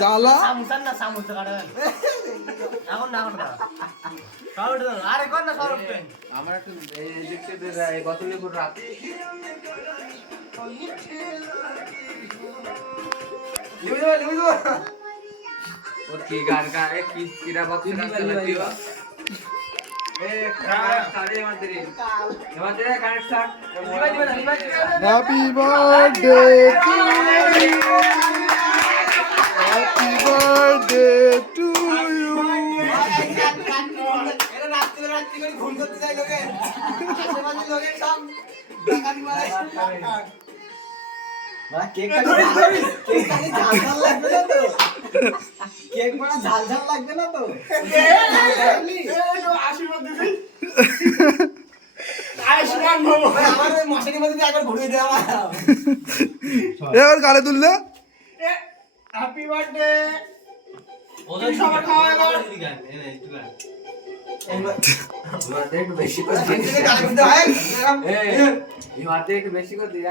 জ্বালা আমার একটু দেখতে দে গতলে করে রাত ও কি গান গায় কি কিরা বক্স গান চালাতি हो ए सारे मंत्री नमस्ते connect start happy birthday to you happy birthday to you এরা রাত্রি করে ঘুম করতে যায় লোকে আশেপাশে লোকে সব ডাকাতি মারে মানে কেক কাটি ঝাল ঝাল লাগবে না তো কেক বড় ঝাল ঝাল লাগবে না তো আশীর্বাদ দিবি আয়ুষ্মান বাবু আমার ওই মশারির মধ্যে দিয়ে একবার ঘুরিয়ে দে আমার এবার গালে তুললে হ্যাপি বার্থডে ওদের সবার খাওয়া এবার একটু বেশি করে গালি দিতে হয় এই মাতে একটু বেশি করে দিই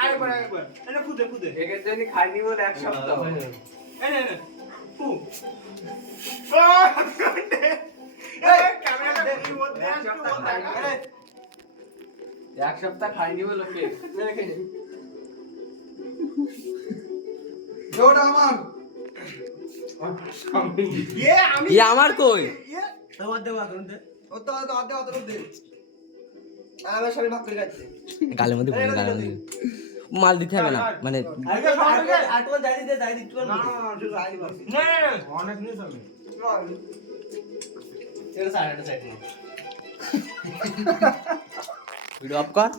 আরেকবার এটা ফুদে ফুদে একের জন্য খাইনি বলে এক সপ্তাহ এই নে ফু ক্যামেরাটা কি বলতে এক সপ্তাহ খাইনি বলে কেক ওটা আমার ये আমার কই ও তো অত দে আমার সবাই ভাগ করে যাচ্ছে গালের মধ্যে ভরে গালের মধ্যে মাল দিতে হবে না মানে আটটা যাই দিতে না অনেক নিস আমি এটা সাইড ভিডিও অফ কর